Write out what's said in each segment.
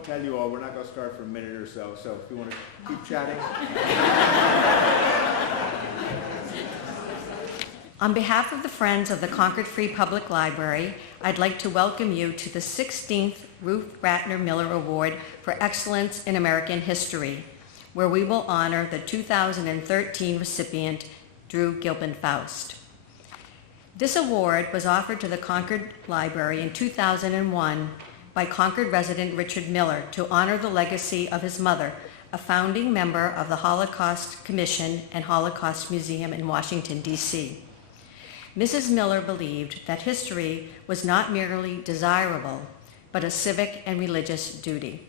won't tell you all. We're not going to start for a minute or so. So if you want to keep chatting. On behalf of the Friends of the Concord Free Public Library, I'd like to welcome you to the 16th Ruth Ratner Miller Award for Excellence in American History, where we will honor the 2013 recipient, Drew Gilpin Faust. This award was offered to the Concord Library in 2001 by Concord resident Richard Miller to honor the legacy of his mother, a founding member of the Holocaust Commission and Holocaust Museum in Washington, D.C. Mrs. Miller believed that history was not merely desirable, but a civic and religious duty.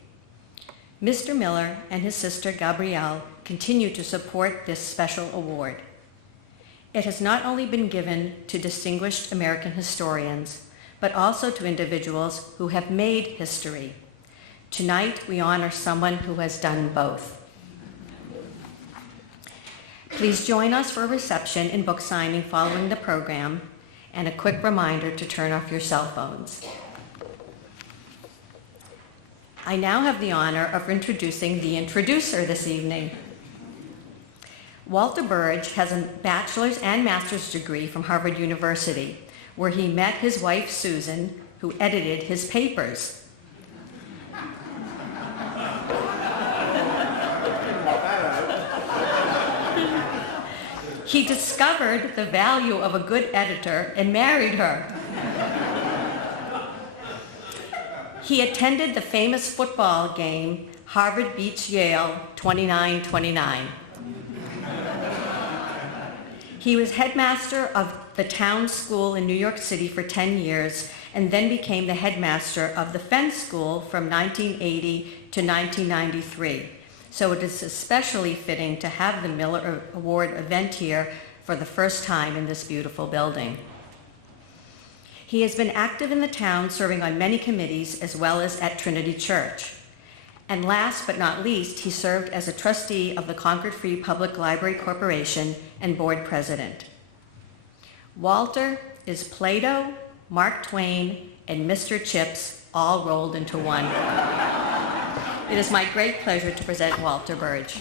Mr. Miller and his sister Gabrielle continue to support this special award. It has not only been given to distinguished American historians, but also to individuals who have made history. Tonight, we honor someone who has done both. Please join us for a reception and book signing following the program, and a quick reminder to turn off your cell phones. I now have the honor of introducing the introducer this evening. Walter Burge has a bachelor's and master's degree from Harvard University, where he met his wife, Susan, who edited his papers. He discovered the value of a good editor and married her. He attended the famous football game, Harvard beats Yale 29-29. He was headmaster of the town school in New York City for 10 years and then became the headmaster of the Fenn School from 1980 to 1993. So it is especially fitting to have the Miller Award event here for the first time in this beautiful building. He has been active in the town, serving on many committees as well as at Trinity Church. And last but not least, he served as a trustee of the Concord Free Public Library Corporation and board president. Walter is Plato, Mark Twain, and Mr. Chips all rolled into one. It is my great pleasure to present Walter Burge.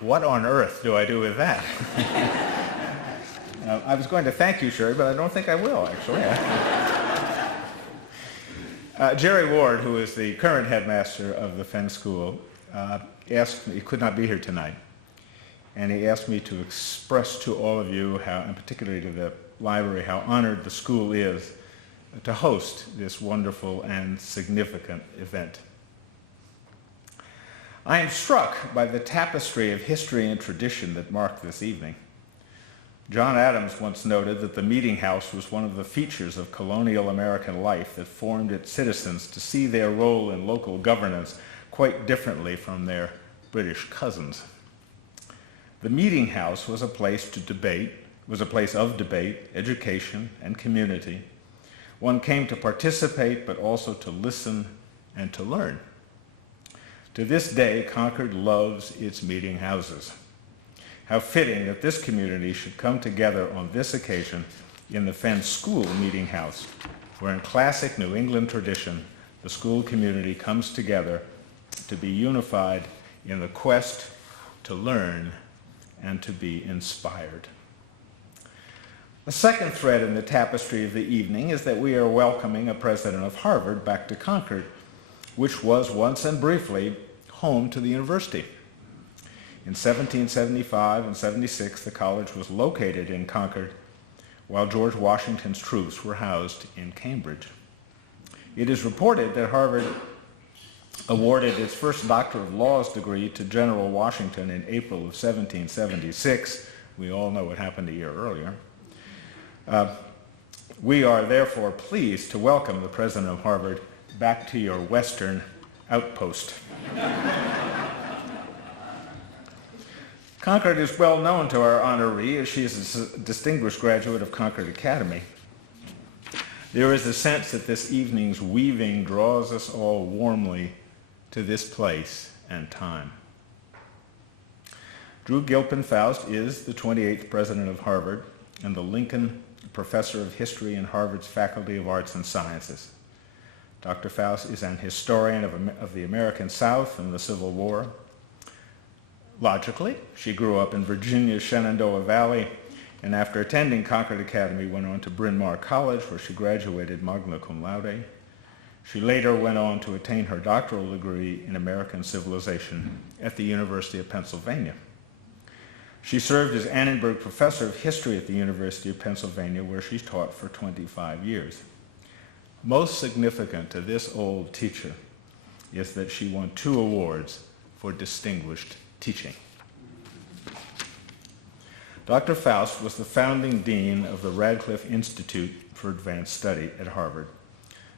What on earth do I do with that? I was going to thank you, Sherry, but I don't think I will, actually. Jerry Ward, who is the current headmaster of the Fenn School, asked me, he could not be here tonight, and he asked me to express to all of you, how, and particularly to the library, how honored the school is to host this wonderful and significant event. I am struck by the tapestry of history and tradition that mark this evening. John Adams once noted that the meeting house was one of the features of colonial American life that formed its citizens to see their role in local governance quite differently from their British cousins. The meeting house was a place of debate, education, and community. One came to participate, but also to listen and to learn. To this day, Concord loves its meeting houses. How fitting that this community should come together on this occasion in the Fenn School meeting house, where in classic New England tradition, the school community comes together to be unified in the quest to learn and to be inspired. The second thread in the tapestry of the evening is that we are welcoming a president of Harvard back to Concord, which was once and briefly home to the university. In 1775 and 76, the college was located in Concord, while George Washington's troops were housed in Cambridge. It is reported that Harvard awarded its first Doctor of Laws degree to General Washington in April of 1776. We all know what happened a year earlier. We are therefore pleased to welcome the president of Harvard back to your western outpost. Concord is well known to our honoree, as she is a distinguished graduate of Concord Academy. There is a sense that this evening's weaving draws us all warmly to this place and time. Drew Gilpin Faust is the 28th president of Harvard and the Lincoln Professor of History in Harvard's Faculty of Arts and Sciences. Dr. Faust is an historian of the American South and the Civil War. Logically, she grew up in Virginia's Shenandoah Valley, and after attending Concord Academy, went on to Bryn Mawr College, where she graduated magna cum laude. She later went on to attain her doctoral degree in American civilization at the University of Pennsylvania. She served as Annenberg Professor of History at the University of Pennsylvania, where she taught for 25 years. Most significant to this old teacher is that she won 2 awards for distinguished teaching. Dr. Faust was the founding dean of the Radcliffe Institute for Advanced Study at Harvard,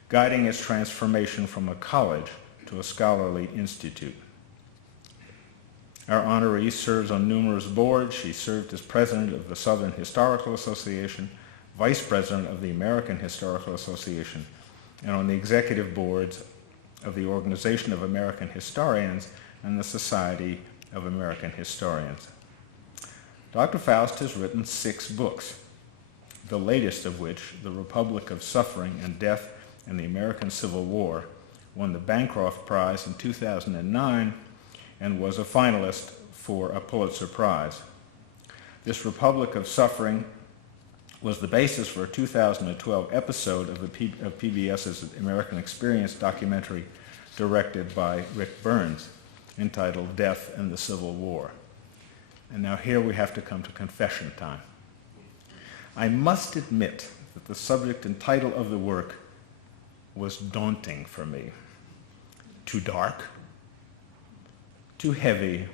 guiding its transformation from a college to a scholarly institute. Our honoree serves on numerous boards. She served as president of the Southern Historical Association, vice president of the American Historical Association, and on the executive boards of the Organization of American Historians and the Society of American Historians. Dr. Faust has written 6 books, the latest of which, The Republic of Suffering and Death in the American Civil War, won the Bancroft Prize in 2009 and was a finalist for a Pulitzer Prize. This Republic of Suffering was the basis for a 2012 episode of PBS's American Experience documentary directed by Rick Burns, entitled Death and the Civil War. And now here we have to come to confession time. I must admit that the subject and title of the work was daunting for me. Too dark, too heavy,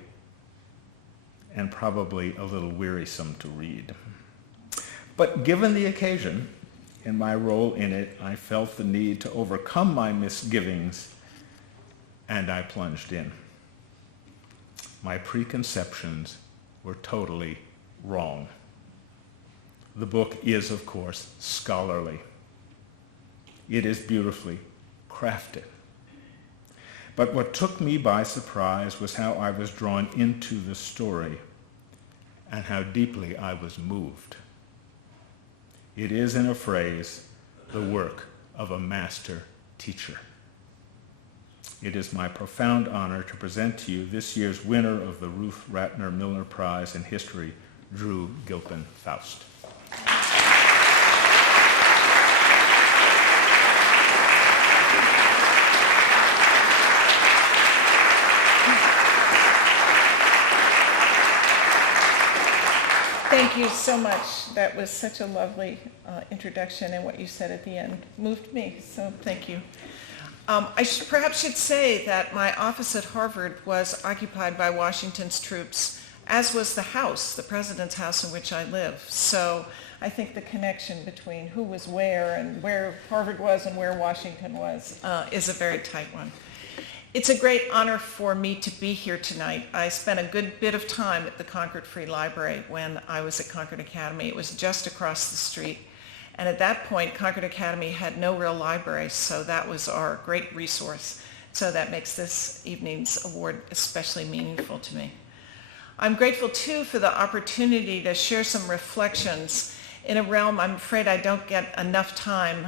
and probably a little wearisome to read. But given the occasion and my role in it, I felt the need to overcome my misgivings, and I plunged in. My preconceptions were totally wrong. The book is, of course, scholarly. It is beautifully crafted. But what took me by surprise was how I was drawn into the story and how deeply I was moved. It is, in a phrase, the work of a master teacher. It is my profound honor to present to you this year's winner of the Ruth Ratner Milner Prize in History, Drew Gilpin Faust. Thank you so much. That was such a lovely introduction, and what you said at the end moved me, so thank you. I perhaps should say that my office at Harvard was occupied by Washington's troops, as was the house, the president's house in which I live. So I think the connection between who was where and where Harvard was and where Washington was is a very tight one. It's a great honor for me to be here tonight. I spent a good bit of time at the Concord Free Library when I was at Concord Academy. It was just across the street. And at that point, Concord Academy had no real library, so that was our great resource. So that makes this evening's award especially meaningful to me. I'm grateful, too, for the opportunity to share some reflections in a realm I'm afraid I don't get enough time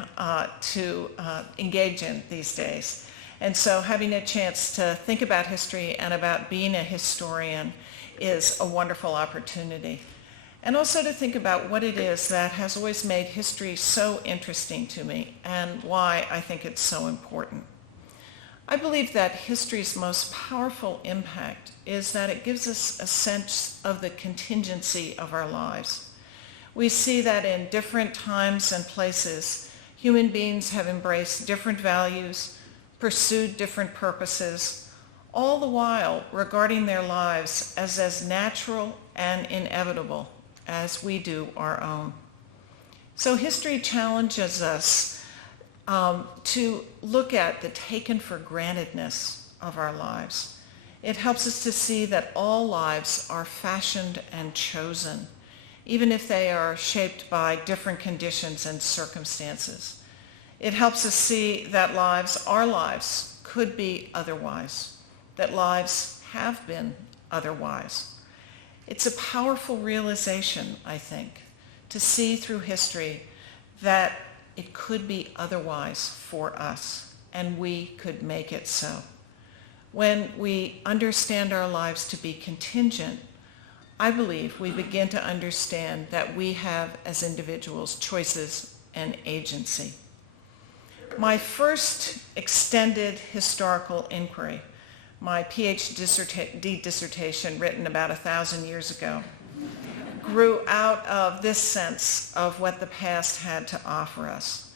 to engage in these days. And so having a chance to think about history and about being a historian is a wonderful opportunity. And also to think about what it is that has always made history so interesting to me and why I think it's so important. I believe that history's most powerful impact is that it gives us a sense of the contingency of our lives. We see that in different times and places, human beings have embraced different values, pursued different purposes, all the while regarding their lives as natural and inevitable as we do our own. So history challenges us to look at the taken for grantedness of our lives. It helps us to see that all lives are fashioned and chosen, even if they are shaped by different conditions and circumstances. It helps us see that our lives, could be otherwise, that lives have been otherwise. It's a powerful realization, I think, to see through history that it could be otherwise for us, and we could make it so. When we understand our lives to be contingent, I believe we begin to understand that we have, as individuals, choices and agency. My first extended historical inquiry, my PhD dissertation written about 1,000 years ago, grew out of this sense of what the past had to offer us.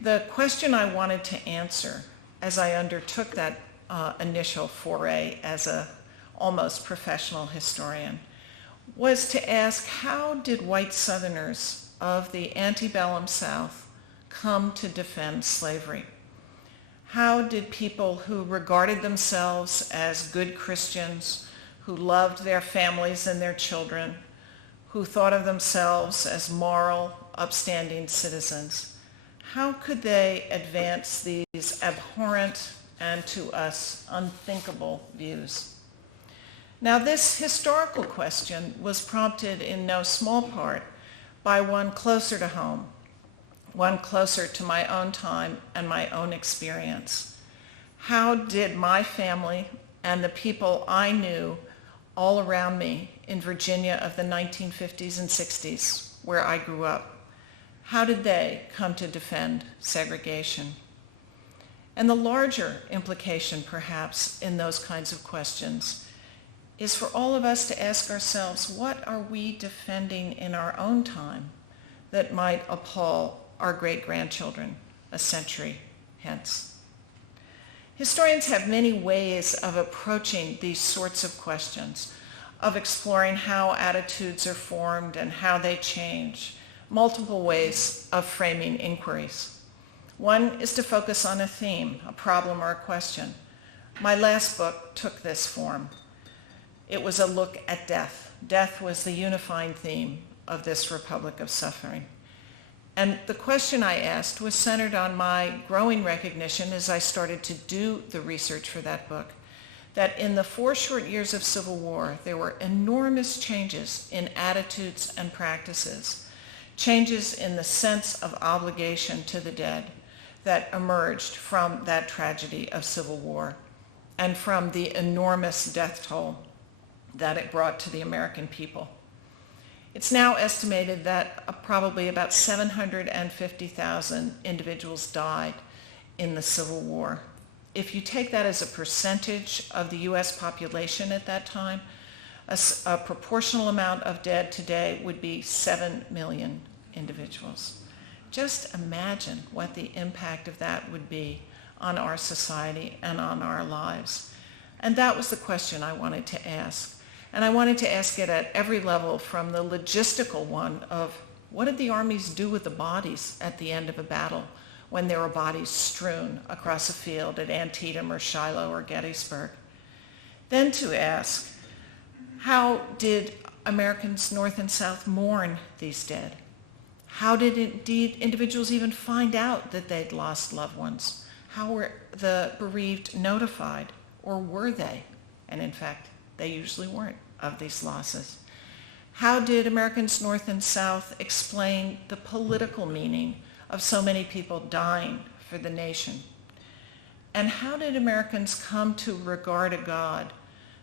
The question I wanted to answer as I undertook that initial foray as a almost professional historian was to ask, how did white Southerners of the antebellum South come to defend slavery? How did people who regarded themselves as good Christians, who loved their families and their children, who thought of themselves as moral, upstanding citizens, how could they advance these abhorrent and to us unthinkable views? Now, this historical question was prompted in no small part by one closer to home, one closer to my own time and my own experience. How did my family and the people I knew all around me in Virginia of the 1950s and 60s, where I grew up, how did they come to defend segregation? And the larger implication, perhaps, in those kinds of questions is for all of us to ask ourselves, what are we defending in our own time that might appall our great-grandchildren a century hence? Historians have many ways of approaching these sorts of questions, of exploring how attitudes are formed and how they change, multiple ways of framing inquiries. One is to focus on a theme, a problem or a question. My last book took this form. It was a look at death. Death was the unifying theme of this Republic of Suffering. And the question I asked was centered on my growing recognition as I started to do the research for that book, that in the 4 short years of Civil War, there were enormous changes in attitudes and practices, changes in the sense of obligation to the dead that emerged from that tragedy of Civil War and from the enormous death toll that it brought to the American people. It's now estimated that probably about 750,000 individuals died in the Civil War. If you take that as a percentage of the U.S. population at that time, a proportional amount of dead today would be 7 million individuals. Just imagine what the impact of that would be on our society and on our lives. And that was the question I wanted to ask. And I wanted to ask it at every level, from the logistical one of what did the armies do with the bodies at the end of a battle when there were bodies strewn across a field at Antietam or Shiloh or Gettysburg? Then to ask, how did Americans North and South mourn these dead? How did indeed individuals even find out that they'd lost loved ones? How were the bereaved notified, or were they? And in fact, they usually weren't, of these losses. How did Americans North and South explain the political meaning of so many people dying for the nation? And how did Americans come to regard a God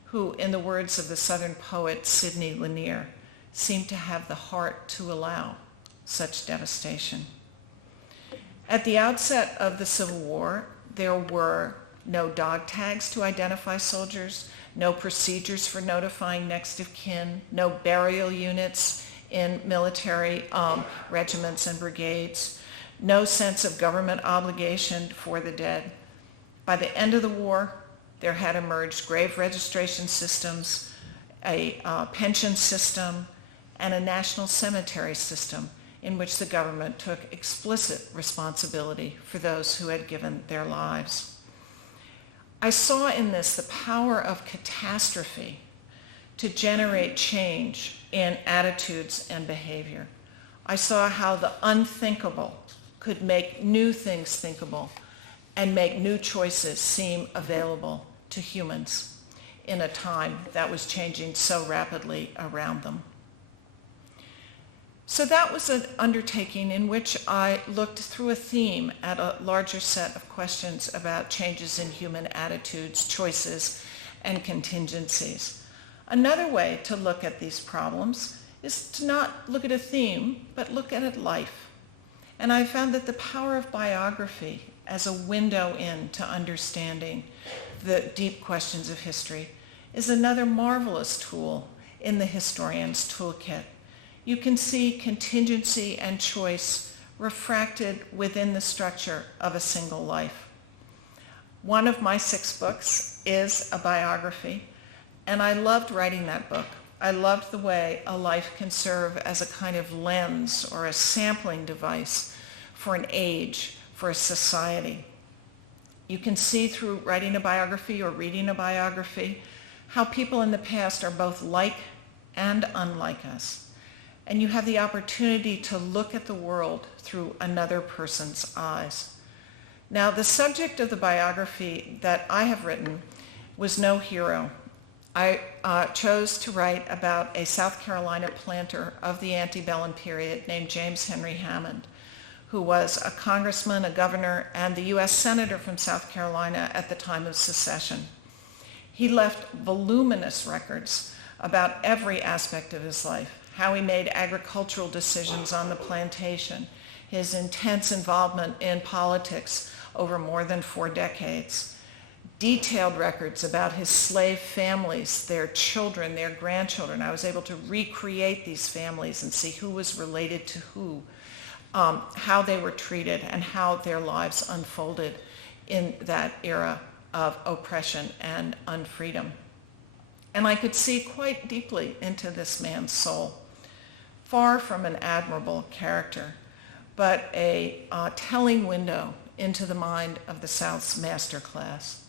who, in the words of the Southern poet Sidney Lanier, seemed to have the heart to allow such devastation? At the outset of the Civil War, there were no dog tags to identify soldiers, no procedures for notifying next of kin, no burial units in military regiments and brigades, no sense of government obligation for the dead. By the end of the war, there had emerged grave registration systems, a pension system, and a national cemetery system in which the government took explicit responsibility for those who had given their lives. I saw in this the power of catastrophe to generate change in attitudes and behavior. I saw how the unthinkable could make new things thinkable and make new choices seem available to humans. in a time that was changing so rapidly around them. So that was an undertaking in which I looked through a theme at a larger set of questions about changes in human attitudes, choices, and contingencies. Another way to look at these problems is to not look at a theme, but look at life. And I found that the power of biography as a window into understanding the deep questions of history is another marvelous tool in the historian's toolkit. You can see contingency and choice refracted within the structure of a single life. One of my 6 books is a biography, and I loved writing that book. I loved the way a life can serve as a kind of lens or a sampling device for an age, for a society. You can see through writing a biography or reading a biography how people in the past are both like and unlike us. And you have the opportunity to look at the world through another person's eyes. Now, the subject of the biography that I have written was no hero. I chose to write about a South Carolina planter of the antebellum period named James Henry Hammond, who was a congressman, a governor, and the U.S. senator from South Carolina at the time of secession. He left voluminous records about every aspect of his life: how he made agricultural decisions on the plantation, his intense involvement in politics over more than 4 decades, detailed records about his slave families, their children, their grandchildren. I was able to recreate these families and see who was related to who, how they were treated, and how their lives unfolded in that era of oppression and unfreedom. And I could see quite deeply into this man's soul. Far from an admirable character, but a telling window into the mind of the South's master class.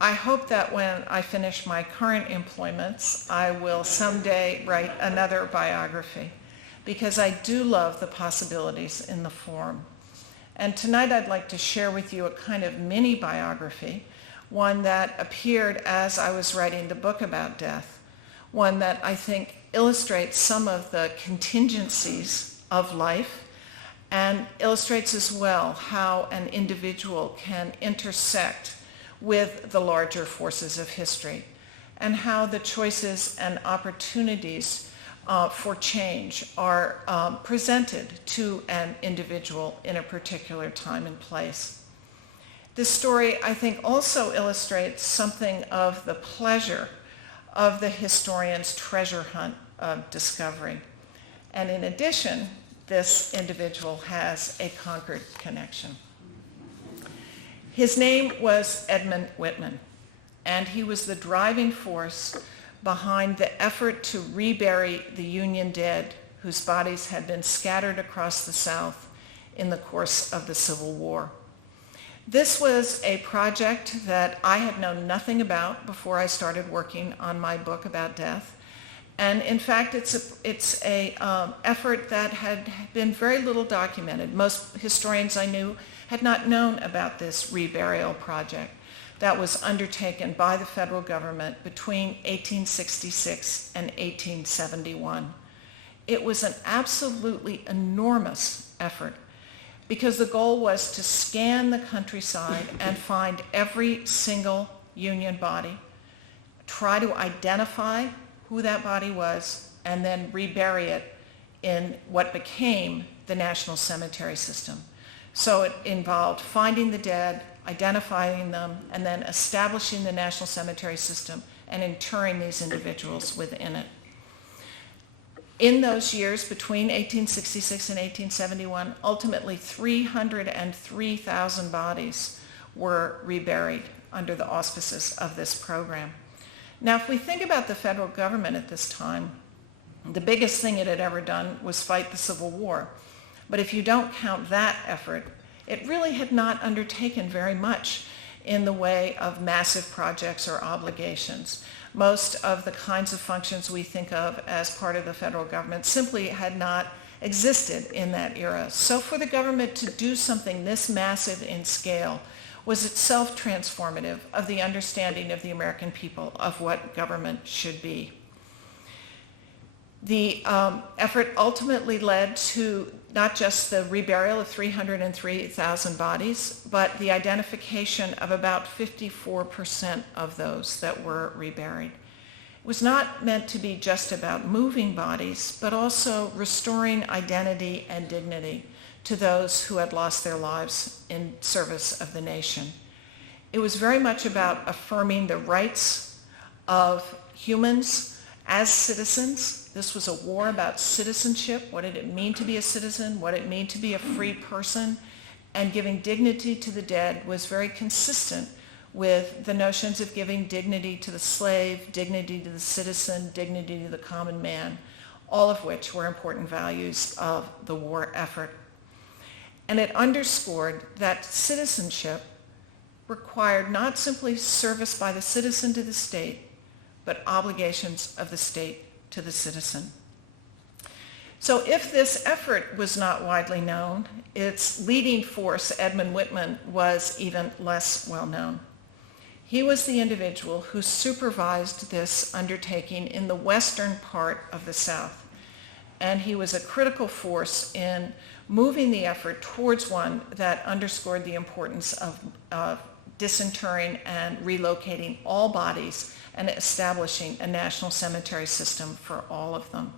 I hope that when I finish my current employments, I will someday write another biography, because I do love the possibilities in the form. And tonight I'd like to share with you a kind of mini biography, one that appeared as I was writing the book about death, one that I think illustrates some of the contingencies of life and illustrates as well how an individual can intersect with the larger forces of history, and how the choices and opportunities for change are presented to an individual in a particular time and place. This story, I think, also illustrates something of the pleasure of the historian's treasure hunt of discovery. And in addition, this individual has a Concord connection. His name was Edmund Whitman, and he was the driving force behind the effort to rebury the Union dead whose bodies had been scattered across the South in the course of the Civil War. This was a project that I had known nothing about before I started working on my book about death. And in fact, it's a effort that had been very little documented. Most historians I knew had not known about this reburial project that was undertaken by the federal government between 1866 and 1871. It was an absolutely enormous effort, because the goal was to scan the countryside and find every single Union body, try to identify who that body was, and then rebury it in what became the National Cemetery System. So it involved finding the dead, identifying them, and then establishing the National Cemetery System and interring these individuals within it. In those years between 1866 and 1871, ultimately 303,000 bodies were reburied under the auspices of this program. Now, if we think about the federal government at this time, the biggest thing it had ever done was fight the Civil War. But if you don't count that effort, it really had not undertaken very much in the way of massive projects or obligations. Most of the kinds of functions we think of as part of the federal government simply had not existed in that era. So for the government to do something this massive in scale was itself transformative of the understanding of the American people of what government should be. The effort ultimately led to not just the reburial of 303,000 bodies, but the identification of about 54% of those that were reburied. It was not meant to be just about moving bodies, but also restoring identity and dignity to those who had lost their lives in service of the nation. It was very much about affirming the rights of humans as citizens. This was a war about citizenship. What did it mean to be a citizen? What did it mean to be a free person? And giving dignity to the dead was very consistent with the notions of giving dignity to the slave, dignity to the citizen, dignity to the common man, all of which were important values of the war effort. And it underscored that citizenship required not simply service by the citizen to the state, but obligations of the state to the citizen. So if this effort was not widely known, its leading force, Edmund Whitman, was even less well known. He was the individual who supervised this undertaking in the western part of the South. And he was a critical force in moving the effort towards one that underscored the importance of disinterring and relocating all bodies and establishing a national cemetery system for all of them.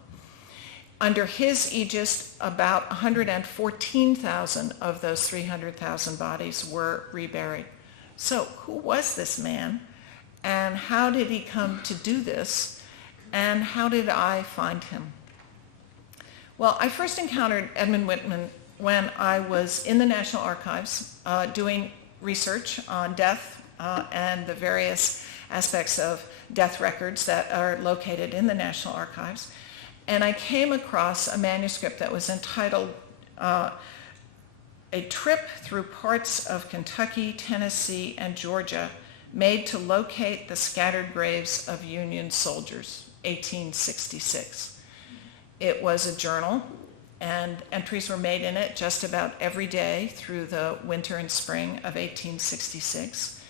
Under his aegis, about 114,000 of those 300,000 bodies were reburied. So who was this man, and how did he come to do this, and how did I find him? Well, I first encountered Edmund Whitman when I was in the National Archives doing research on death and the various aspects of death records that are located in the National Archives. And I came across a manuscript that was entitled A Trip Through Parts of Kentucky, Tennessee, and Georgia Made to Locate the Scattered Graves of Union Soldiers, 1866. It was a journal, and entries were made in it just about every day through the winter and spring of 1866.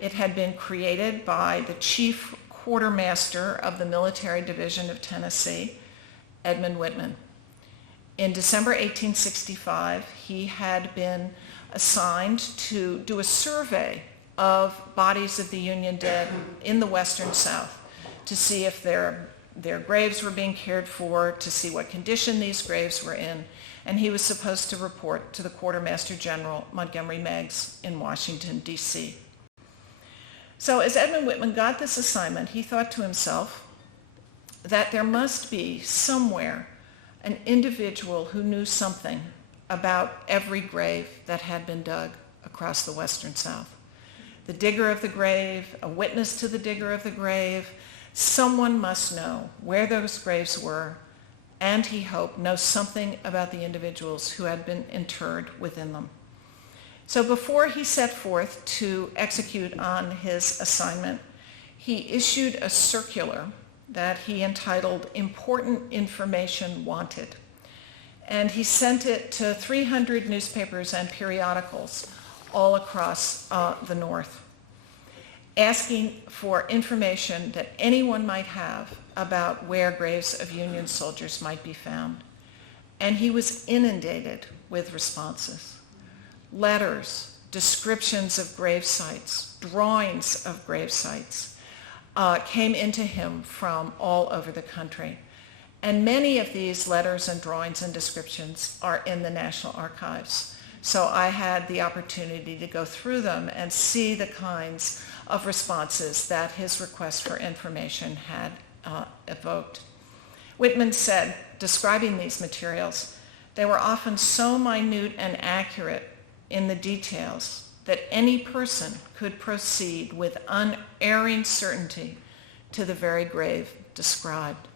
It had been created by the chief quartermaster of the Military Division of Tennessee, Edmund Whitman. In December 1865, he had been assigned to do a survey of bodies of the Union dead in the Western South to see if their graves were being cared for, to see what condition these graves were in, and he was supposed to report to the Quartermaster General, Montgomery Meigs, in Washington, D.C. So as Edmund Whitman got this assignment, he thought to himself that there must be somewhere an individual who knew something about every grave that had been dug across the Western South. The digger of the grave, a witness to the digger of the grave, someone must know where those graves were, and he hoped know something about the individuals who had been interred within them. So before he set forth to execute on his assignment, he issued a circular that he entitled Important Information Wanted. And he sent it to 300 newspapers and periodicals all across the North, asking for information that anyone might have about where graves of Union soldiers might be found. And he was inundated with responses. Letters, descriptions of grave sites, drawings of grave sites came into him from all over the country. And many of these letters and drawings and descriptions are in the National Archives. So I had the opportunity to go through them and see the kinds of responses that his request for information had evoked. Whitman said, describing these materials, they were often so minute and accurate in the details that any person could proceed with unerring certainty to the very grave described.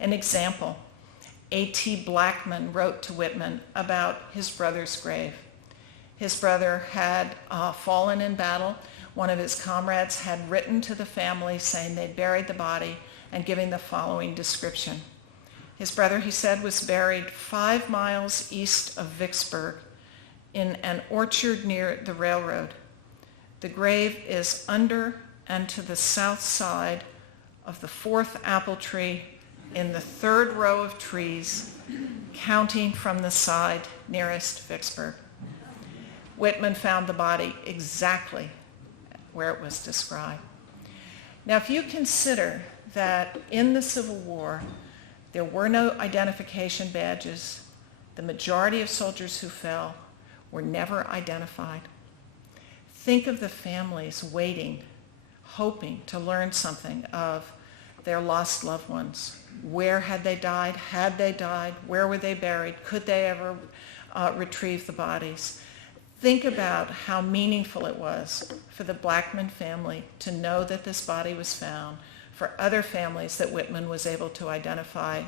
An example, A.T. Blackman wrote to Whitman about his brother's grave. His brother had fallen in battle. One of his comrades had written to the family saying they'd buried the body and giving the following description. His brother, he said, was buried 5 miles east of Vicksburg in an orchard near the railroad. The grave is under and to the south side of the 4th apple tree in the 3rd row of trees, counting from the side nearest Vicksburg. Whitman found the body exactly where it was described. Now, if you consider that in the Civil War, there were no identification badges, the majority of soldiers who fell were never identified. Think of the families waiting, hoping to learn something of their lost loved ones. Where had they died? Had they died? Where were they buried? Could they ever retrieve the bodies? Think about how meaningful it was for the Blackman family to know that this body was found, for other families that Whitman was able to identify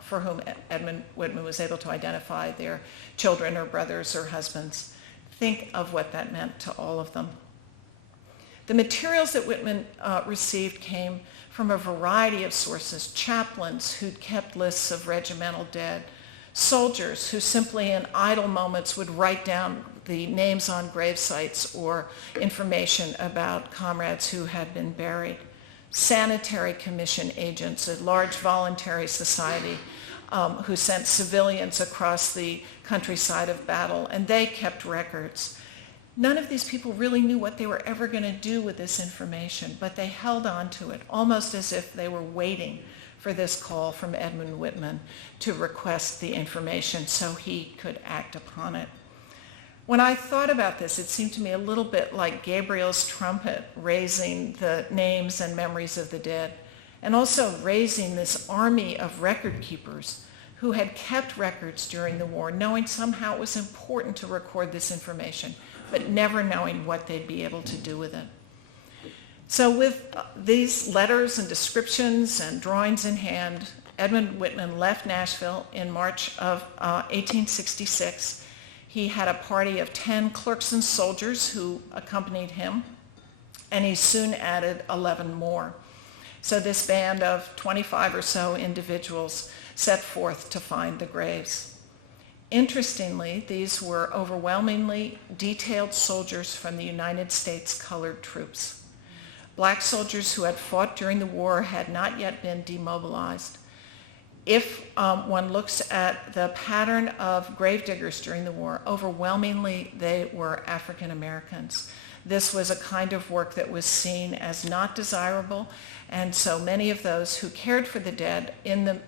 for whom Edmund Whitman was able to identify their children or brothers or husbands. Think of what that meant to all of them. The materials that Whitman received came from a variety of sources: chaplains who'd kept lists of regimental dead, soldiers who simply in idle moments would write down the names on grave sites or information about comrades who had been buried, sanitary commission agents, a large voluntary society who sent civilians across the countryside of battle, and they kept records. None of these people really knew what they were ever going to do with this information, but they held on to it almost as if they were waiting for this call from Edmund Whitman to request the information so he could act upon it. When I thought about this, it seemed to me a little bit like Gabriel's trumpet raising the names and memories of the dead, and also raising this army of record keepers who had kept records during the war, knowing somehow it was important to record this information, but never knowing what they'd be able to do with it. So with these letters and descriptions and drawings in hand, Edmund Whitman left Nashville in March of 1866. He had a party of 10 clerks and soldiers who accompanied him, and he soon added 11 more. So this band of 25 or so individuals set forth to find the graves. Interestingly, these were overwhelmingly detailed soldiers from the United States colored troops. Black soldiers who had fought during the war had not yet been demobilized. If one looks at the pattern of gravediggers during the war, overwhelmingly they were African Americans. This was a kind of work that was seen as not desirable, and so many of those who cared for the dead in the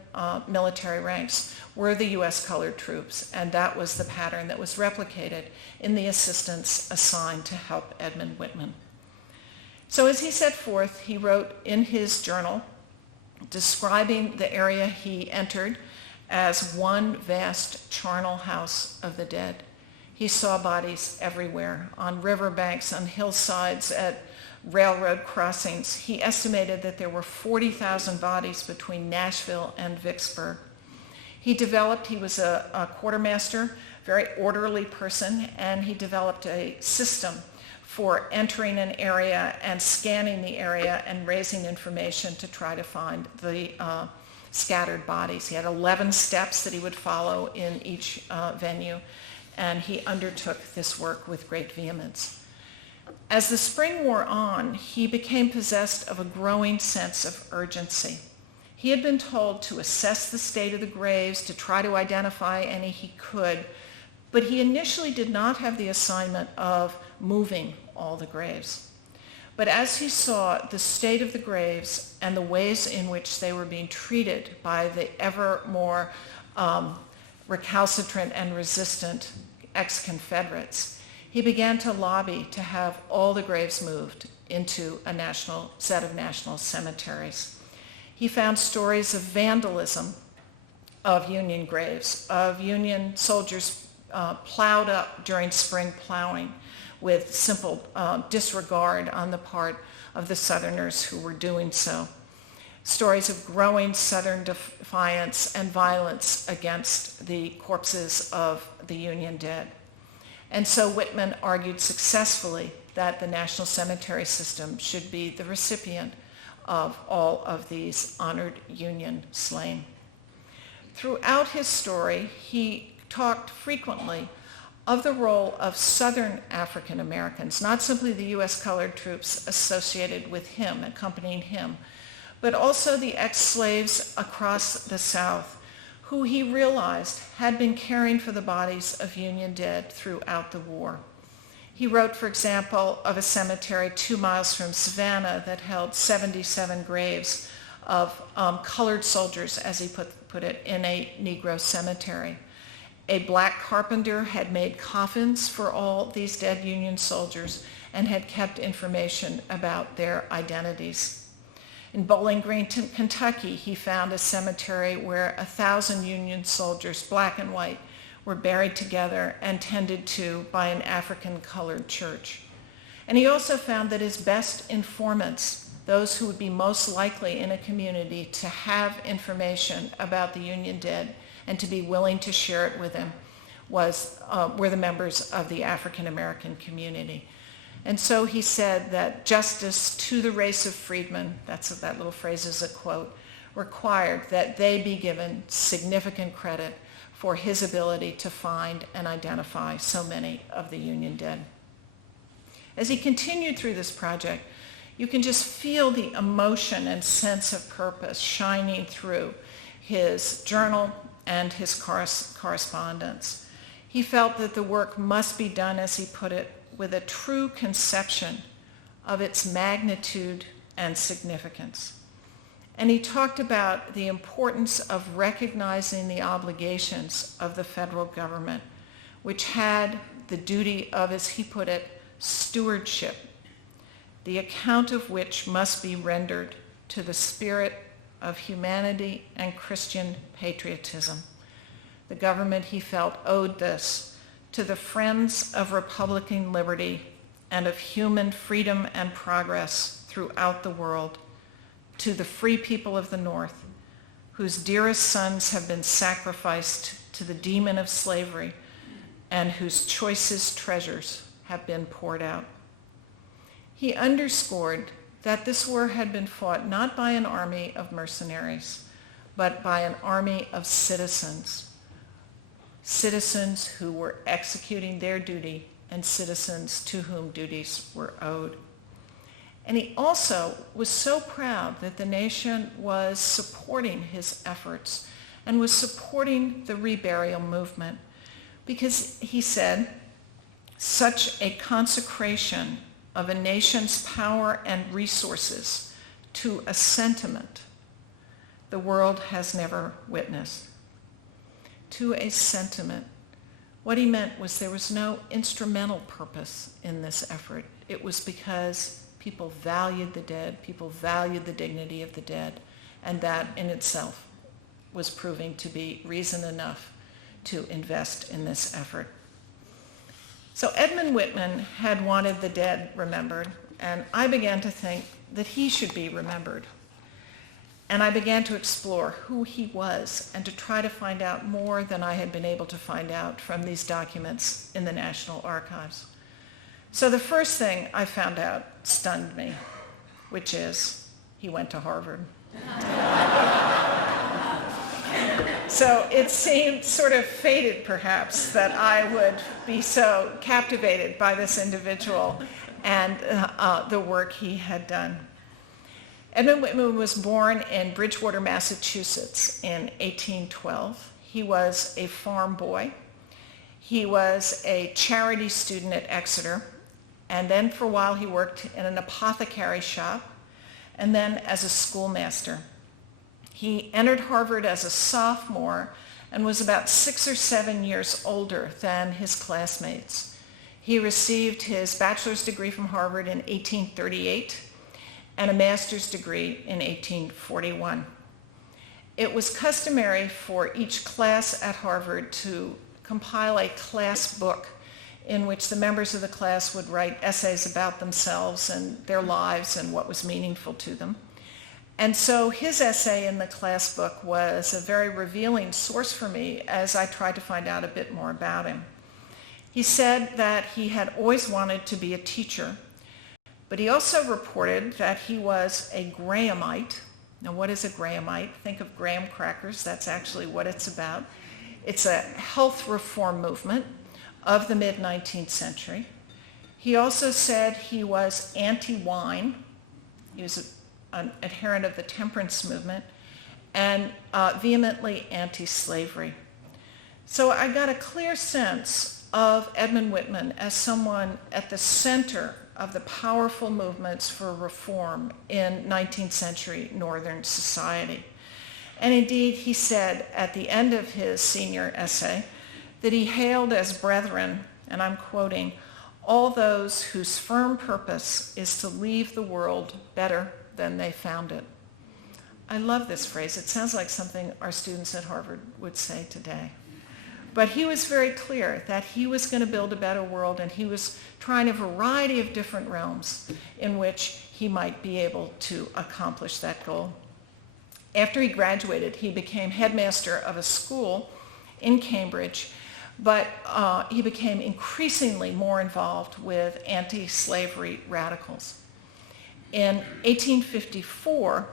military ranks were the U.S. colored troops, and that was the pattern that was replicated in the assistants assigned to help Edmund Whitman. So as he set forth, he wrote in his journal, describing the area he entered as one vast charnel house of the dead. He saw bodies everywhere, on riverbanks, on hillsides, at railroad crossings. He estimated that there were 40,000 bodies between Nashville and Vicksburg. He was a quartermaster, very orderly person, and he developed a system for entering an area and scanning the area and raising information to try to find the scattered bodies. He had 11 steps that he would follow in each venue, and he undertook this work with great vehemence. As the spring wore on, he became possessed of a growing sense of urgency. He had been told to assess the state of the graves, to try to identify any he could, but he initially did not have the assignment of moving all the graves. But as he saw the state of the graves and the ways in which they were being treated by the ever more recalcitrant and resistant ex-Confederates, he began to lobby to have all the graves moved into a national set of national cemeteries. He found stories of vandalism of Union graves, of Union soldiers plowed up during spring plowing with simple disregard on the part of the Southerners who were doing so. Stories of growing Southern defiance and violence against the corpses of the Union dead. And so Whitman argued successfully that the National Cemetery System should be the recipient of all of these honored Union slain. Throughout his story, he talked frequently of the role of Southern African Americans, not simply the U.S. colored troops associated with him, accompanying him, but also the ex-slaves across the South, who he realized had been caring for the bodies of Union dead throughout the war. He wrote, for example, of a cemetery 2 miles from Savannah that held 77 graves of colored soldiers, as he put it, in a Negro cemetery. A black carpenter had made coffins for all these dead Union soldiers and had kept information about their identities. In Bowling Green, Kentucky, he found a cemetery where 1,000 Union soldiers, black and white, were buried together and tended to by an African colored church. And he also found that his best informants, those who would be most likely in a community to have information about the Union dead and to be willing to share it with him, were the members of the African American community. And so he said that justice to the race of freedmen, that little phrase is a quote, required that they be given significant credit for his ability to find and identify so many of the Union dead. As he continued through this project, you can just feel the emotion and sense of purpose shining through his journal and his correspondence. He felt that the work must be done, as he put it, with a true conception of its magnitude and significance. And he talked about the importance of recognizing the obligations of the federal government, which had the duty of, as he put it, stewardship, the account of which must be rendered to the spirit of humanity and Christian patriotism. The government, he felt, owed this to the friends of Republican liberty and of human freedom and progress throughout the world, to the free people of the North, whose dearest sons have been sacrificed to the demon of slavery and whose choicest treasures have been poured out. He underscored that this war had been fought not by an army of mercenaries, but by an army of citizens who were executing their duty and citizens to whom duties were owed. And he also was so proud that the nation was supporting his efforts and was supporting the reburial movement because, he said, such a consecration of a nation's power and resources to a sentiment the world has never witnessed. To a sentiment. What he meant was there was no instrumental purpose in this effort. It was because people valued the dead, people valued the dignity of the dead, and that in itself was proving to be reason enough to invest in this effort. So Edmund Whitman had wanted the dead remembered, and I began to think that he should be remembered. And I began to explore who he was and to try to find out more than I had been able to find out from these documents in the National Archives. So the first thing I found out stunned me, which is he went to Harvard. So it seemed sort of fated, perhaps, that I would be so captivated by this individual and the work he had done. Edmund Whitman was born in Bridgewater, Massachusetts in 1812. He was a farm boy. He was a charity student at Exeter, and then for a while he worked in an apothecary shop, and then as a schoolmaster. He entered Harvard as a sophomore and was about 6 or 7 years older than his classmates. He received his bachelor's degree from Harvard in 1838 and a master's degree in 1841. It was customary for each class at Harvard to compile a class book in which the members of the class would write essays about themselves and their lives and what was meaningful to them. And so his essay in the class book was a very revealing source for me as I tried to find out a bit more about him. He said that he had always wanted to be a teacher, but he also reported that he was a Grahamite. Now, what is a Grahamite? Think of graham crackers. That's actually what it's about. It's a health reform movement of the mid-19th century. He also said he was anti-wine. He was an adherent of the temperance movement and vehemently anti-slavery. So I got a clear sense of Edmund Whitman as someone at the center of the powerful movements for reform in 19th century Northern society. And indeed, he said at the end of his senior essay that he hailed as brethren, and I'm quoting, all those whose firm purpose is to leave the world better than they found it. I love this phrase. It sounds like something our students at Harvard would say today. But he was very clear that he was going to build a better world, and he was trying a variety of different realms in which he might be able to accomplish that goal. After he graduated, he became headmaster of a school in Cambridge, but he became increasingly more involved with anti-slavery radicals. In 1854,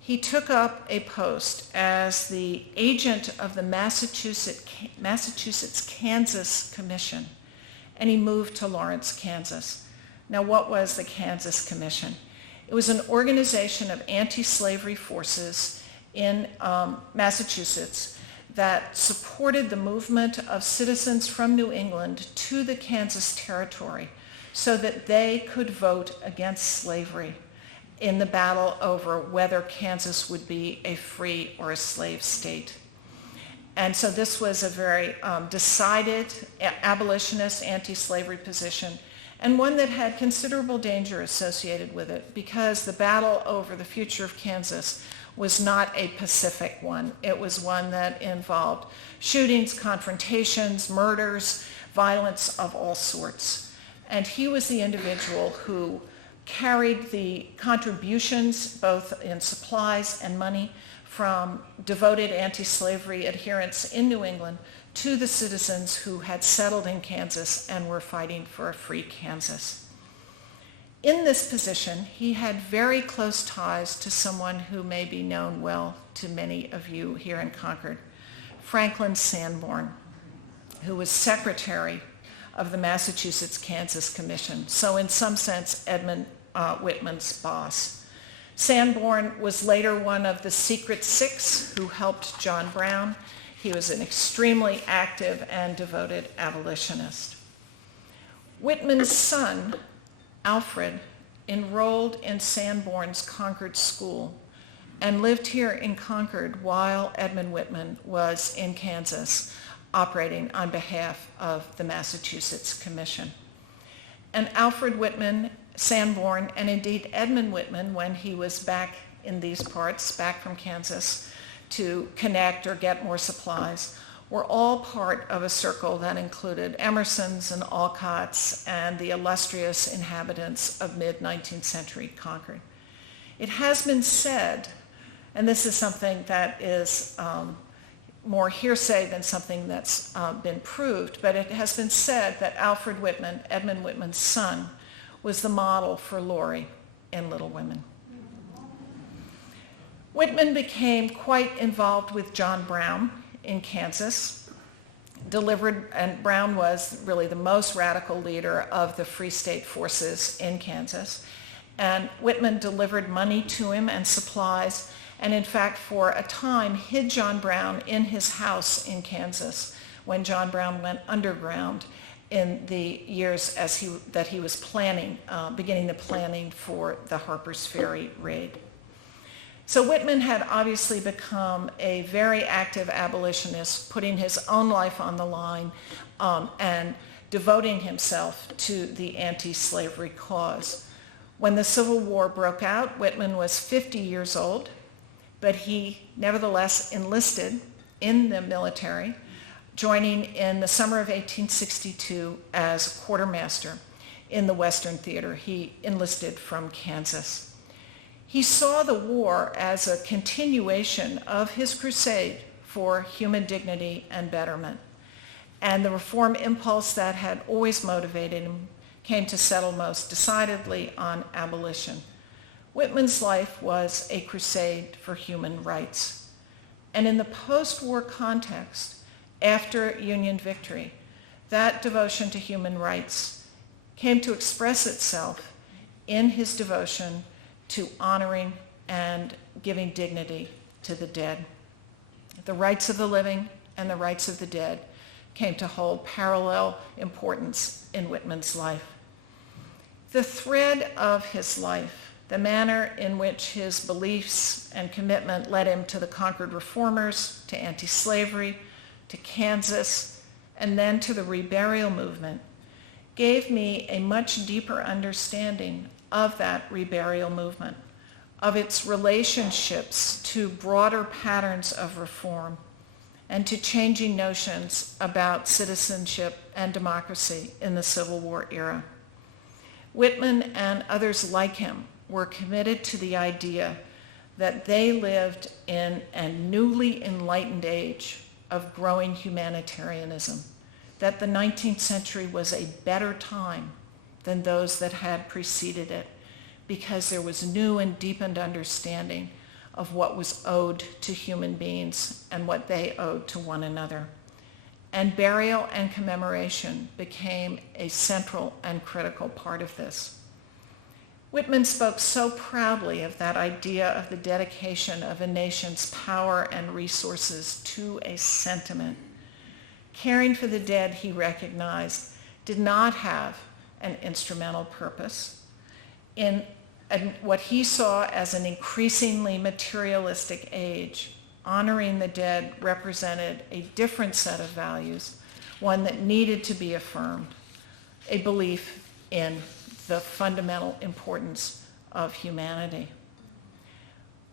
he took up a post as the agent of the Massachusetts-Kansas Commission, and he moved to Lawrence, Kansas. Now, what was the Kansas Commission? It was an organization of anti-slavery forces in Massachusetts that supported the movement of citizens from New England to the Kansas Territory so that they could vote against slavery in the battle over whether Kansas would be a free or a slave state. And so this was a very decided abolitionist anti-slavery position, and one that had considerable danger associated with it, because the battle over the future of Kansas was not a pacific one. It was one that involved shootings, confrontations, murders, violence of all sorts. And he was the individual who carried the contributions, both in supplies and money, from devoted anti-slavery adherents in New England to the citizens who had settled in Kansas and were fighting for a free Kansas. In this position, he had very close ties to someone who may be known well to many of you here in Concord, Franklin Sanborn, who was secretary of the Massachusetts-Kansas Commission. So in some sense, Edmund Whitman's boss. Sanborn was later one of the Secret Six who helped John Brown. He was an extremely active and devoted abolitionist. Whitman's son, Alfred, enrolled in Sanborn's Concord School and lived here in Concord while Edmund Whitman was in Kansas, operating on behalf of the Massachusetts Commission. And Alfred Whitman, Sanborn, and indeed Edmund Whitman, when he was back in these parts, back from Kansas to connect or get more supplies, were all part of a circle that included Emerson's and Alcott's and the illustrious inhabitants of mid-19th century Concord. It has been said, and this is something that is more hearsay than something that's been proved, but it has been said that Alfred Whitman, Edmund Whitman's son, was the model for Laurie in Little Women. Whitman became quite involved with John Brown in Kansas, and Brown was really the most radical leader of the Free State forces in Kansas. And Whitman delivered money to him and supplies, and in fact, for a time, hid John Brown in his house in Kansas when John Brown went underground in the years that he was beginning the planning for the Harper's Ferry raid. So Whitman had obviously become a very active abolitionist, putting his own life on the line and devoting himself to the anti-slavery cause. When the Civil War broke out, Whitman was 50 years old, but he nevertheless enlisted in the military, joining in the summer of 1862 as quartermaster in the Western Theater. He enlisted from Kansas. He saw the war as a continuation of his crusade for human dignity and betterment. And the reform impulse that had always motivated him came to settle most decidedly on abolition. Whitman's life was a crusade for human rights. And in the post-war context, after Union victory, that devotion to human rights came to express itself in his devotion to honoring and giving dignity to the dead. The rights of the living and the rights of the dead came to hold parallel importance in Whitman's life. The thread of his life, the manner in which his beliefs and commitment led him to the Concord reformers, to anti-slavery, to Kansas, and then to the reburial movement, gave me a much deeper understanding of that reburial movement, of its relationships to broader patterns of reform and to changing notions about citizenship and democracy in the Civil War era. Whitman and others like him were committed to the idea that they lived in a newly enlightened age of growing humanitarianism, that the 19th century was a better time than those that had preceded it, because there was new and deepened understanding of what was owed to human beings and what they owed to one another. And burial and commemoration became a central and critical part of this. Whitman spoke so proudly of that idea of the dedication of a nation's power and resources to a sentiment. Caring for the dead, he recognized, did not have an instrumental purpose. In what he saw as an increasingly materialistic age, honoring the dead represented a different set of values, one that needed to be affirmed, a belief in the fundamental importance of humanity.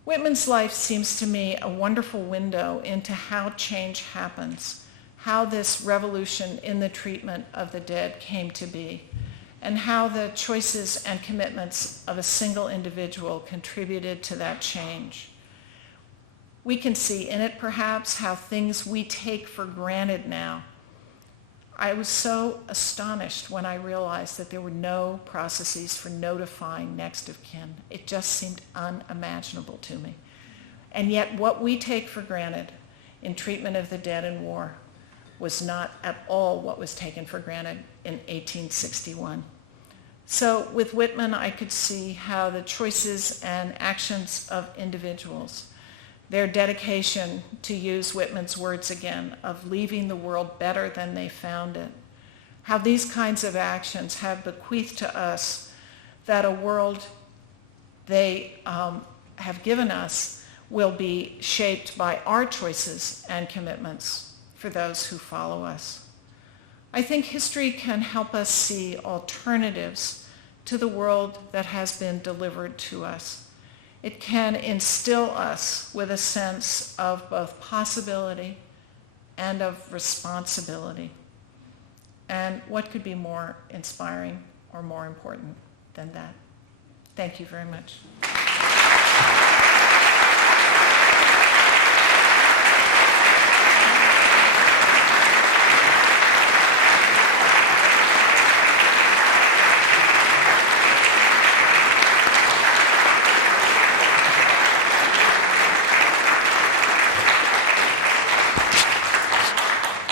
Whitman's life seems to me a wonderful window into how change happens, how this revolution in the treatment of the dead came to be, and how the choices and commitments of a single individual contributed to that change. We can see in it perhaps how things we take for granted now. I was so astonished when I realized that there were no processes for notifying next of kin. It just seemed unimaginable to me. And yet what we take for granted in treatment of the dead in war was not at all what was taken for granted in 1861. So with Whitman, I could see how the choices and actions of individuals, their dedication, to use Whitman's words again, of leaving the world better than they found it, how these kinds of actions have bequeathed to us that a world they have given us will be shaped by our choices and commitments for those who follow us. I think history can help us see alternatives to the world that has been delivered to us. It can instill us with a sense of both possibility and of responsibility. And what could be more inspiring or more important than that? Thank you very much.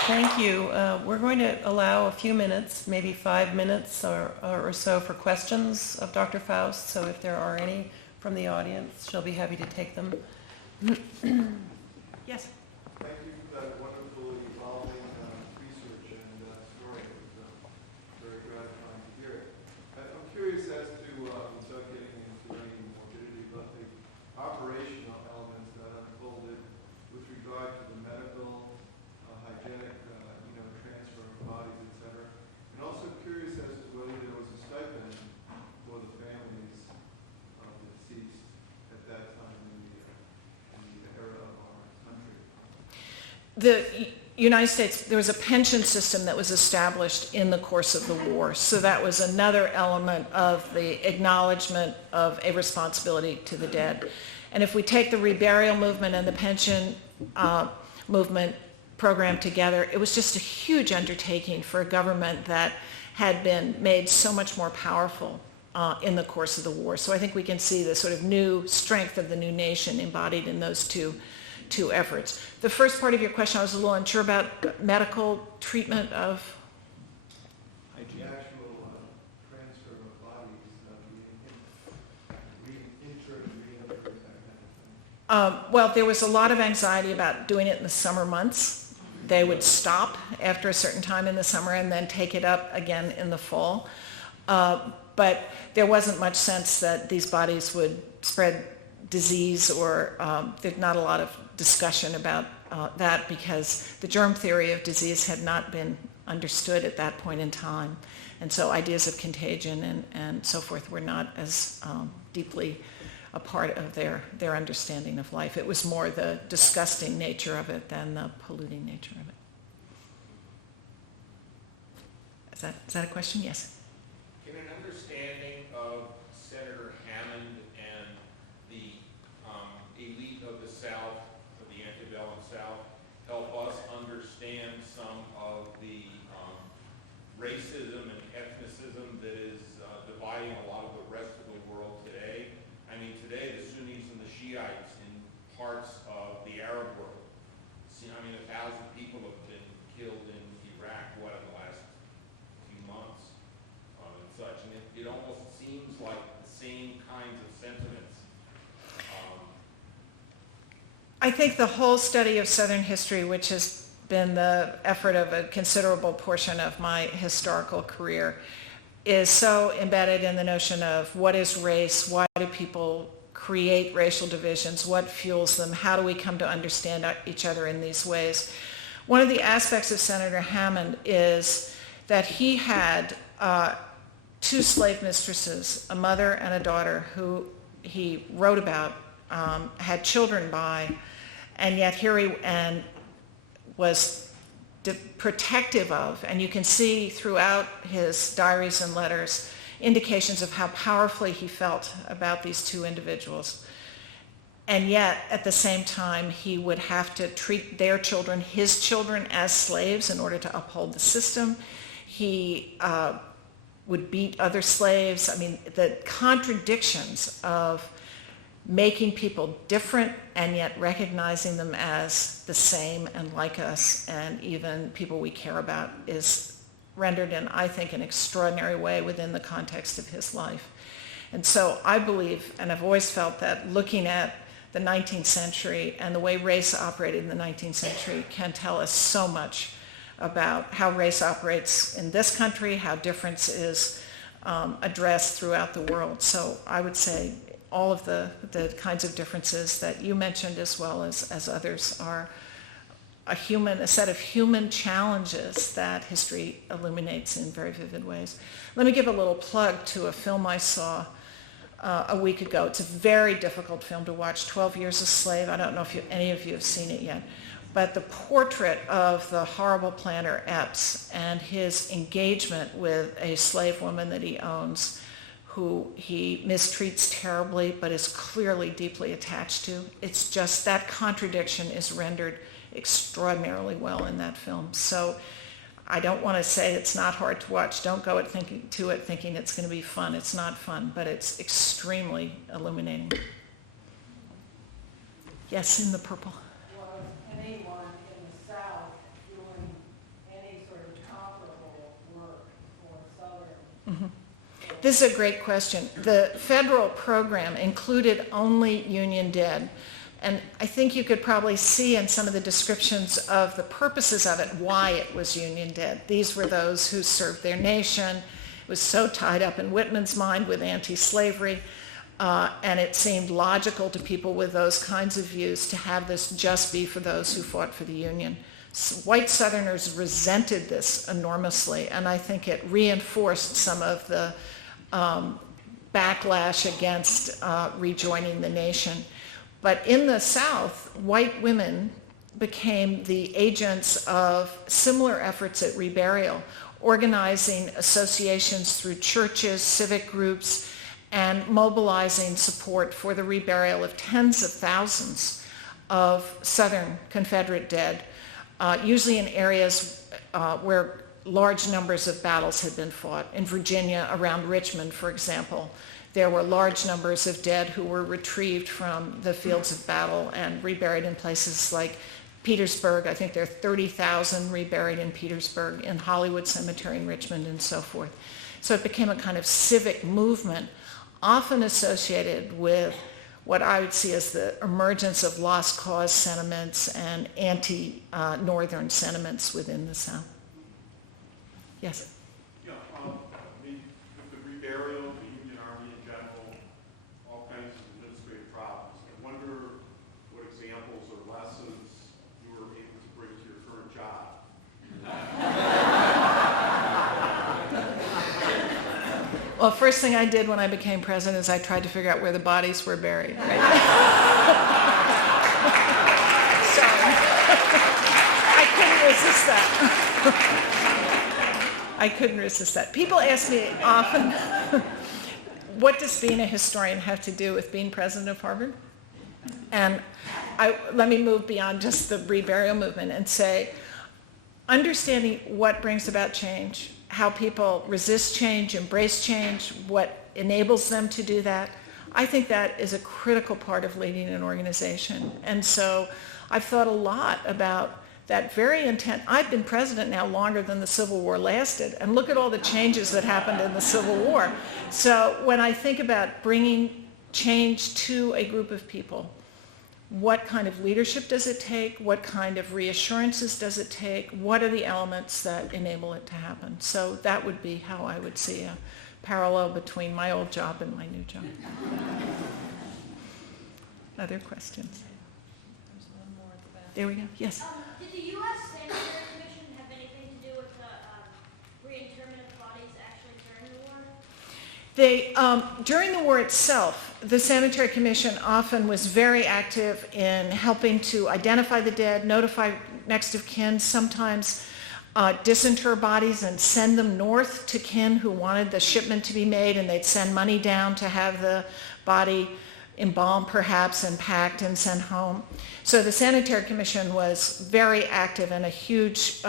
Thank you. We're going to allow a few minutes, maybe 5 minutes or so, for questions of Dr. Faust. So if there are any from the audience, she'll be happy to take them. Yes? Thank you for that wonderful evolving research and story. It was very gratifying to hear it. I'm curious as to, without getting into any morbidity, but the operational elements that unfolded with regard to the medical, hygienic, transfer of bodies, etc. And also curious as to whether there was a stipend for the families of the deceased at that time in the era of our country. The United States, there was a pension system that was established in the course of the war. So that was another element of the acknowledgement of a responsibility to the dead. And if we take the reburial movement and the pension movement program together, it was just a huge undertaking for a government that had been made so much more powerful in the course of the war. So I think we can see the sort of new strength of the new nation embodied in those two efforts. The first part of your question, I was a little unsure about medical treatment of... Well, there was a lot of anxiety about doing it in the summer months. They would stop after a certain time in the summer and then take it up again in the fall. But there wasn't much sense that these bodies would spread disease, or there's not a lot of discussion about that, because the germ theory of disease had not been understood at that point in time. And so ideas of contagion and so forth were not as deeply a part of their understanding of life. It was more the disgusting nature of it than the polluting nature of it. Is that a question? Yes. Can an understanding of Senator Hammond and the elite of the South, of the antebellum South, help us understand some of the racism and ethnicism that is dividing a lot of the rest of the world today? I mean, today the Sunnis and the Shiites in parts of the Arab world. See, I mean, 1,000 people have been killed in Iraq, in the last few months, and such. And it almost seems like the same kinds of sentiments. I think the whole study of Southern history, which has been the effort of a considerable portion of my historical career, is so embedded in the notion of what is race, why do people create racial divisions, what fuels them, how do we come to understand each other in these ways. One of the aspects of Senator Hammond is that he had two slave mistresses, a mother and a daughter, who he wrote about, had children by, and yet here he was protective of, and you can see throughout his diaries and letters indications of how powerfully he felt about these two individuals. And yet, at the same time, he would have to treat their children, his children, as slaves in order to uphold the system. He would beat other slaves. I mean, the contradictions of making people different and yet recognizing them as the same and like us and even people we care about is rendered in, I think, an extraordinary way within the context of his life. And so I believe, and I've always felt, that looking at the 19th century and the way race operated in the 19th century can tell us so much about how race operates in this country, how difference is addressed throughout the world. So I would say all of the kinds of differences that you mentioned, as well as others, are a set of human challenges that history illuminates in very vivid ways. Let me give a little plug to a film I saw a week ago. It's a very difficult film to watch, 12 Years a Slave. I don't know if any of you have seen it yet. But the portrait of the horrible planter Epps and his engagement with a slave woman that he owns, who he mistreats terribly but is clearly deeply attached to. It's just that contradiction is rendered extraordinarily well in that film. So I don't want to say it's not hard to watch. Don't go thinking it's going to be fun. It's not fun, but it's extremely illuminating. Yes, in the purple. Was anyone in the South doing any sort of comparable work for Southern? Mm-hmm. This is a great question. The federal program included only Union dead. And I think you could probably see in some of the descriptions of the purposes of it why it was Union dead. These were those who served their nation. It was so tied up in Whitman's mind with anti-slavery, and it seemed logical to people with those kinds of views to have this just be for those who fought for the Union. White Southerners resented this enormously, and I think it reinforced some of the backlash against rejoining the nation. But in the South, white women became the agents of similar efforts at reburial, organizing associations through churches, civic groups, and mobilizing support for the reburial of tens of thousands of Southern Confederate dead, usually in areas where large numbers of battles had been fought. In Virginia, around Richmond, for example, there were large numbers of dead who were retrieved from the fields of battle and reburied in places like Petersburg. I think there are 30,000 reburied in Petersburg, in Hollywood Cemetery in Richmond, and so forth. So it became a kind of civic movement, often associated with what I would see as the emergence of lost cause sentiments and anti-Northern sentiments within the South. Yes? Yeah, with the reburial, the Union Army in general, all kinds of administrative problems. I wonder what examples or lessons you were able to bring to your current job. Well, first thing I did when I became president is I tried to figure out where the bodies were buried. Right? Sorry. I couldn't resist that. I couldn't resist that. People ask me often, what does being a historian have to do with being president of Harvard? And let me move beyond just the reburial movement and say, understanding what brings about change, how people resist change, embrace change, what enables them to do that, I think that is a critical part of leading an organization. And so I've thought a lot about that very intent. I've been president now longer than the Civil War lasted, and look at all the changes that happened in the Civil War. So when I think about bringing change to a group of people, what kind of leadership does it take? What kind of reassurances does it take? What are the elements that enable it to happen? So that would be how I would see a parallel between my old job and my new job. Other questions? There's one more at the back. There we go. Yes. Did the U.S. Sanitary Commission have anything to do with the reinterment of bodies actually during the war? During the war itself, the Sanitary Commission often was very active in helping to identify the dead, notify next of kin, sometimes disinter bodies and send them north to kin who wanted the shipment to be made, and they'd send money down to have the body embalmed perhaps and packed and sent home. So the Sanitary Commission was very active and a huge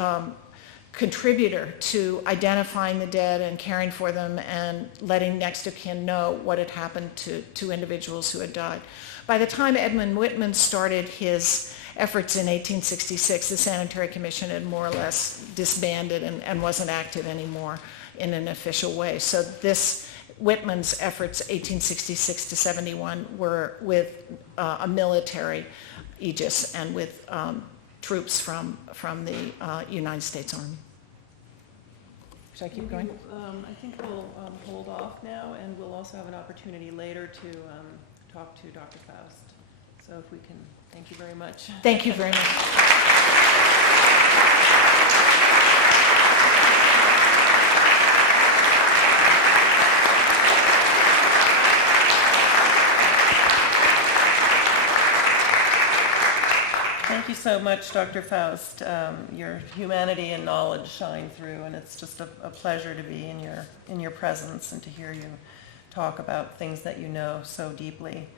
contributor to identifying the dead and caring for them and letting next of kin know what had happened to individuals who had died. By the time Edmund Whitman started his efforts in 1866, the Sanitary Commission had more or less disbanded and wasn't active anymore in an official way. So Whitman's efforts, 1866 to 71, were with a military aegis and with troops from the United States Army. Should I keep going? I think we'll hold off now, and we'll also have an opportunity later to talk to Dr. Faust. So if we can, thank you very much. Thank you very much. Thank you so much, Dr. Faust. Your humanity and knowledge shine through, and it's just a pleasure to be in your presence and to hear you talk about things that you know so deeply.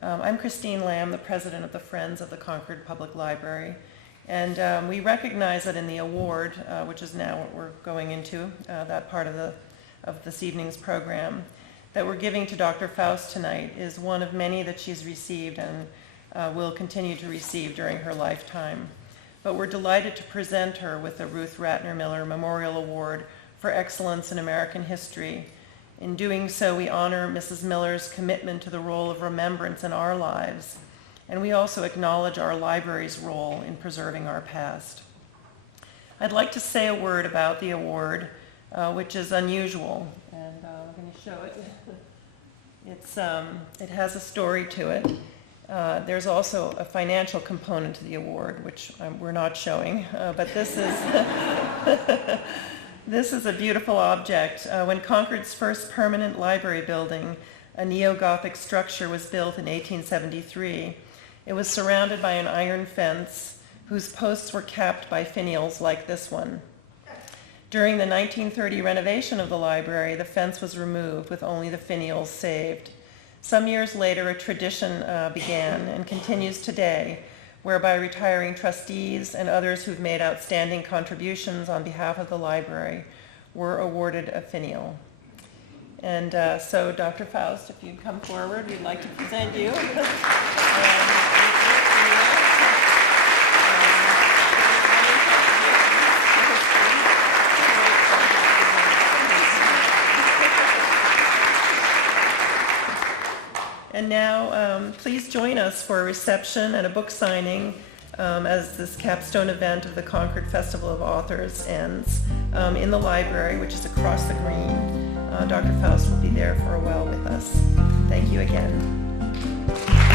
I'm Christine Lamb, the president of the Friends of the Concord Public Library, and we recognize that in the award, which is now what we're going into, that part of this evening's program, that we're giving to Dr. Faust tonight is one of many that she's received and will continue to receive during her lifetime. But we're delighted to present her with the Ruth Ratner Miller Memorial Award for Excellence in American History. In doing so, we honor Mrs. Miller's commitment to the role of remembrance in our lives, and we also acknowledge our library's role in preserving our past. I'd like to say a word about the award, which is unusual, and I'm going to show it. It has a story to it. There's also a financial component to the award, which we're not showing, but this is this is a beautiful object. When Concord's first permanent library building, a neo-Gothic structure, was built in 1873, it was surrounded by an iron fence whose posts were capped by finials like this one. During the 1930 renovation of the library, the fence was removed with only the finials saved. Some years later, a tradition began and continues today, whereby retiring trustees and others who've made outstanding contributions on behalf of the library were awarded a finial. And so, Dr. Faust, if you'd come forward, we'd like to present you. And now, please join us for a reception and a book signing as this capstone event of the Concord Festival of Authors ends in the library, which is across the green. Dr. Faust will be there for a while with us. Thank you again.